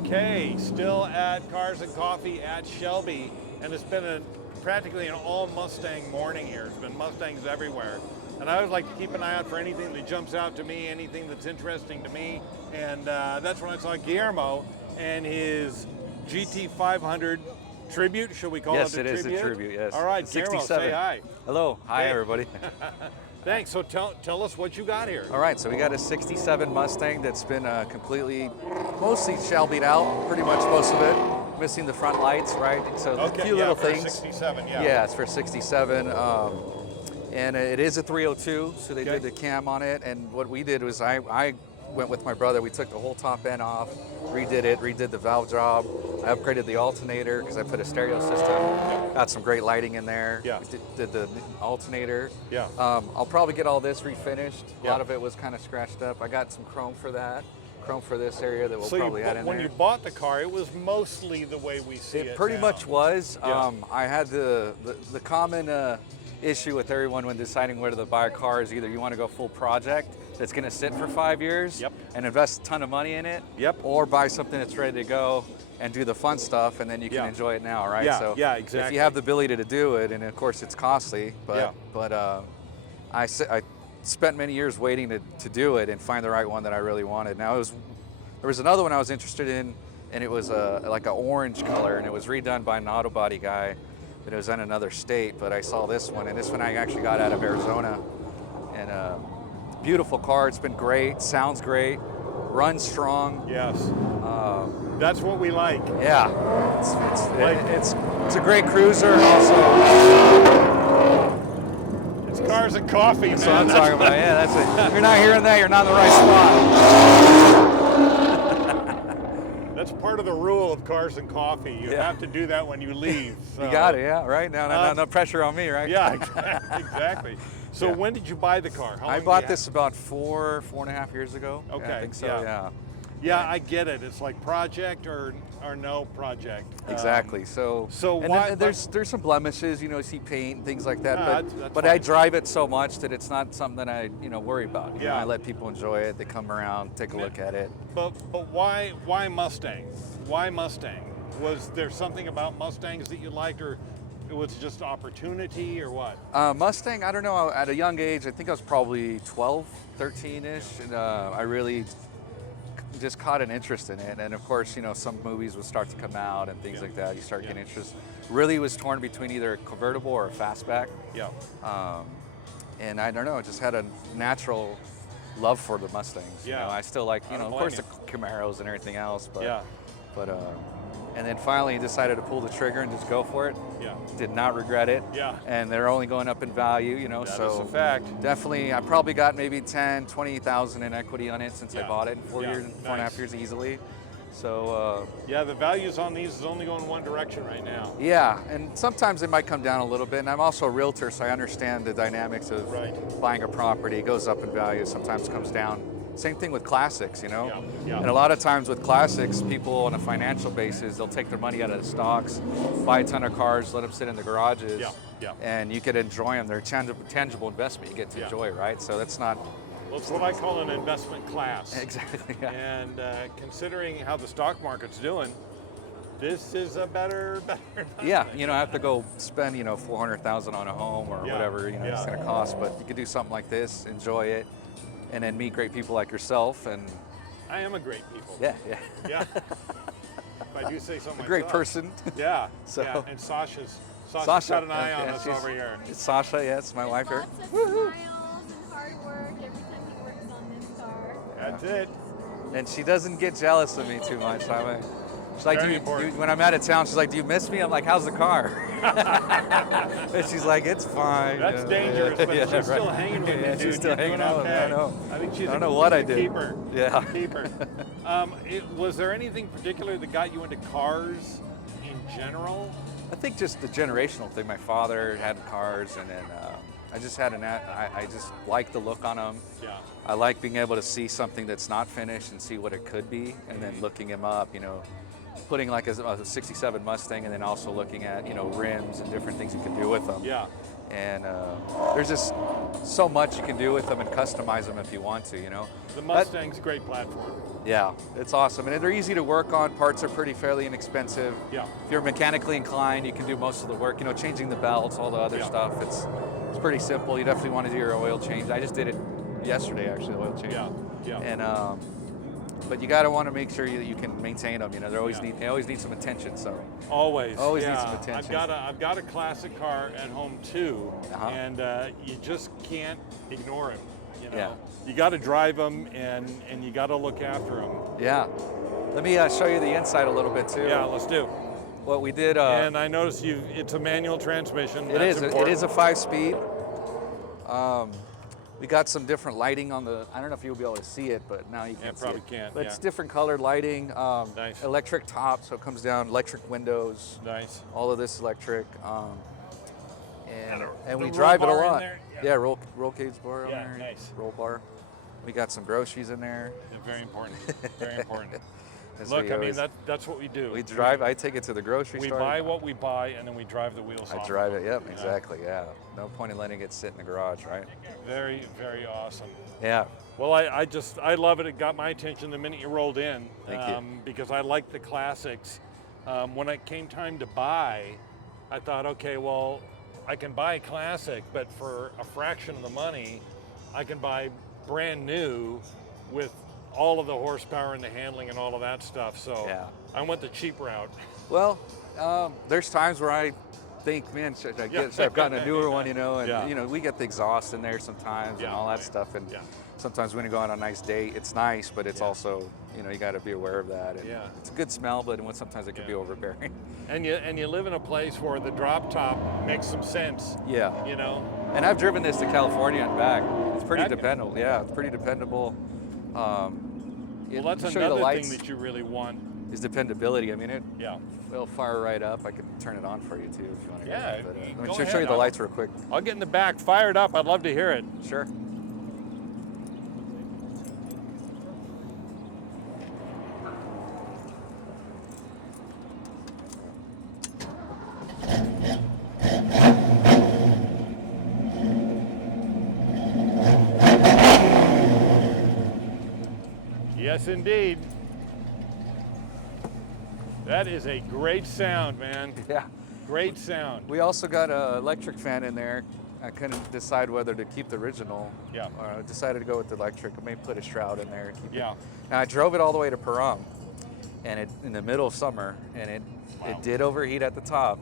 Okay, still at Cars and Coffee at Shelby, and it's been practically an all Mustang morning here. It's been Mustangs everywhere. And I always like to keep an eye out for anything that jumps out to me, anything that's interesting to me. And that's when I saw Guillermo and his GT500 tribute. Should we call it a tribute? Yes, it is a tribute, yes. All right, Guillermo, say hi. Hello, hi everybody. Thanks, so tell us what you got here. All right, so we got a 67 Mustang that's been mostly Shelby'd out, pretty much most of it. Missing the front lights, right? So a few little things. 67, yeah. Yeah, it's for 67. And it is a 302, so they did the cam on it. And what we did was I went with my brother. We took the whole top end off, redid the valve job. I upgraded the alternator because I put a stereo system. Got some great lighting in there. Yeah. Did the alternator. Yeah. I'll probably get all this refinished. A lot of it was kind of scratched up. I got some chrome for that. Chrome for this area that we'll probably add in there. When you bought the car, it was mostly the way we see it. It pretty much was. Yeah. I had the common issue with everyone when deciding whether to buy a car is either you want to go full project that's going to sit for 5 years and invest a ton of money in it, or buy something that's ready to go and do the fun stuff, and then you can enjoy it now, right? Yeah, yeah, exactly. If you have the ability to do it, and of course it's costly, but I spent many years waiting to do it and find the right one that I really wanted. Now there was another one I was interested in, and it was like an orange color, and it was redone by an auto body guy, but it was in another state. But I saw this one, and this one I actually got out of Arizona, and beautiful car. It's been great, sounds great, runs strong. Yes. That's what we like. Yeah, it's a great cruiser, and also it's Cars and Coffee, man. That's what I'm talking about. Yeah, that's it. If you're not hearing that, you're not in the right spot. That's part of the rule of Cars and Coffee. You have to do that when you leave. So. You got it, yeah, right? No pressure on me, right? Yeah, exactly. So when did you buy the car? How long I bought this about four and a half years ago. Okay. Yeah, I think so, yeah. Yeah, I get it. It's like project or no project. Exactly. So why? There's some blemishes, you see paint and things like that. That's but fine. I drive it so much that it's not something that I worry about. You know, Yeah. I let people enjoy it. They come around, take a look at it. But why Mustang? Why Mustang? Was there something about Mustangs that you liked, or it was just opportunity, or what? Mustang, I don't know. At a young age, I think I was probably 12, 13-ish, and I really just caught an interest in it. And of course, some movies would start to come out and things like that. You start getting interest. Really was torn between either a convertible or a fastback. Yeah. And I don't know, just had a natural love for the Mustangs. Yeah. I still like, of course, the Camaros and everything else. But, and then finally decided to pull the trigger and just go for it. Yeah. Did not regret it. Yeah. And they're only going up in value, That so is a fact. definitely, I probably got maybe 10, 20,000 in equity on it since I bought it in 4 years, Nice. 4.5 years easily. So yeah, the values on these is only going one direction right now. yeah, and sometimes it might come down a little bit. And I'm also a realtor, so I understand the dynamics of buying a property. It goes up in value, sometimes comes down. Same thing with classics, Yeah. And a lot of times with classics, people on a financial basis, they'll take their money out of the stocks, buy a ton of cars, let them sit in the garages, and you could enjoy them. They're a tangible investment you get to enjoy, right? So that's not... Well, it's what I call an investment class. Exactly, yeah. And considering how the stock market's doing, this is a better Yeah, I have to go spend, $400,000 on a home or whatever, it's going to cost. But you could do something like this, enjoy it, and then meet great people like yourself. And I am a great people. Yeah. Yeah. If I do say something. A great person. Yeah. So. Yeah. And Sasha's got an eye on us over here. It's Sasha, it's my wife here. Lots of smiles and hard work every time he works on this car. That's it. And she doesn't get jealous of me too much. She's like, when I'm out of town, she's like, do you miss me? I'm like, how's the car? And she's like, it's fine. That's dangerous, but she's still hanging with me, dude. She's still hanging out with me, I know. I think she's I don't know what I did. Keeper. Yeah. Keeper. Was there anything particular that got you into cars in general? I think just the generational thing. My father had cars, and then I just had I just like the look on them. Yeah. I like being able to see something that's not finished and see what it could be, and then looking them up, putting like a 67 Mustang, and then also looking at, rims and different things you can do with them. Yeah. And there's just so much you can do with them and customize them if you want to, you know. The Mustang's a great platform. Yeah, it's awesome. And they're easy to work on. Parts are fairly inexpensive. Yeah. If you're mechanically inclined, you can do most of the work, you know, changing the belts, all the other stuff. It's pretty simple. You definitely want to do your oil change. I just did it yesterday, actually, the oil change. Yeah. And but you got to want to make sure you can maintain them. You know, they always need some attention. So always need some attention. I've got a classic car at home too, and you just can't ignore it. You know, you got to drive them and you got to look after them. Yeah. Let me show you the inside a little bit too. Yeah, let's do. What we did. And I noticed it's a manual transmission. It is. It is a 5-speed. We got some different lighting on the, I don't know if you'll be able to see it, but now you can see probably it. can't, But it's different colored lighting, nice. Electric top, so it comes down, electric windows. Nice. All of this electric. And we roll drive it a bar in lot. there? Yeah, roll cage bar on there. Nice. Roll bar. We got some groceries in there. Yeah, very important. Very important. As Look, we I mean, always- that's what we do. We drive, I take it to the grocery We store. buy what we buy, and then we drive the wheels off. I drive it, yep, exactly, yeah. No point in letting it sit in the garage, right? Very, very awesome. Yeah. Well, I love it. It got my attention the minute you rolled in. Thank you. Because I like the classics. When it came time to buy, I thought, okay, well, I can buy a classic, but for a fraction of the money, I can buy brand new with all of the horsepower and the handling and all of that stuff. So I went the cheap route. Well, there's times where I think, man, should I've gotten a newer one, you know, and you know, we get the exhaust in there sometimes and all that stuff. And sometimes when you go on a nice date, it's nice, but it's also, you know, you got to be aware of that. And it's a good smell, but sometimes it can be overbearing. And you live in a place where the drop top makes some sense. Yeah. You know. And I've driven this to California and back. It's pretty dependable. Yeah, it's pretty dependable. Well, that's another thing that you really want. Is dependability. I mean, it'll fire right up. I can turn it on for you too if you want to. Yeah. But, let me show you the lights real quick. I'll get in the back, fired up. I'd love to hear it. Sure. Yes, indeed. That is a great sound, man. Yeah. Great sound. We also got an electric fan in there. I couldn't decide whether to keep the original. Yeah. Or I decided to go with the electric. I may put a shroud in there. And keep it. Yeah. Now I drove it all the way to Pahrump, and in the middle of summer, and it did overheat at the top,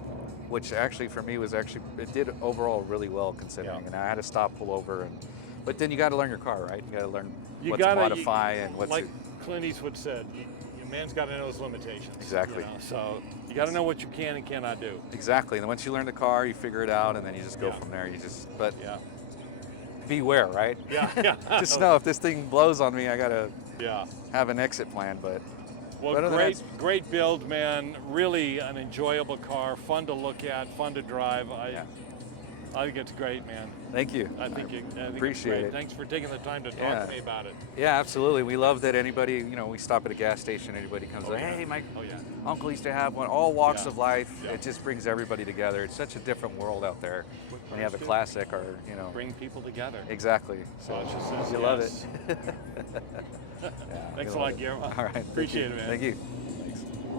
which actually for me it did overall really well considering. And I had to stop, pull over, but then you got to learn your car, right? You got to learn what to modify and what like Clint Eastwood said, your man's got to know his limitations. Exactly. You know? So you got to know what you can and cannot do. Exactly. And once you learn the car, you figure it out, and then you just go from there. But beware, right? Yeah. Just know if this thing blows on me, I gotta Yeah. have an exit plan, but. Well, great build, man. Really an enjoyable car, fun to look at, fun to drive. I think it's great, man. Thank you. I think appreciate it's great. it. Thanks for taking the time to talk to me about it. Yeah, absolutely. We love that anybody, you know, we stop at a gas station, anybody comes like, hey, my uncle used to have one. All walks of life. Yeah. It just brings everybody together. It's such a different world out there when you have a classic or, you know. Bring people together. Exactly. So it just says you love it. Thanks a lot, Guillermo. All right. Appreciate it, man. Thank you.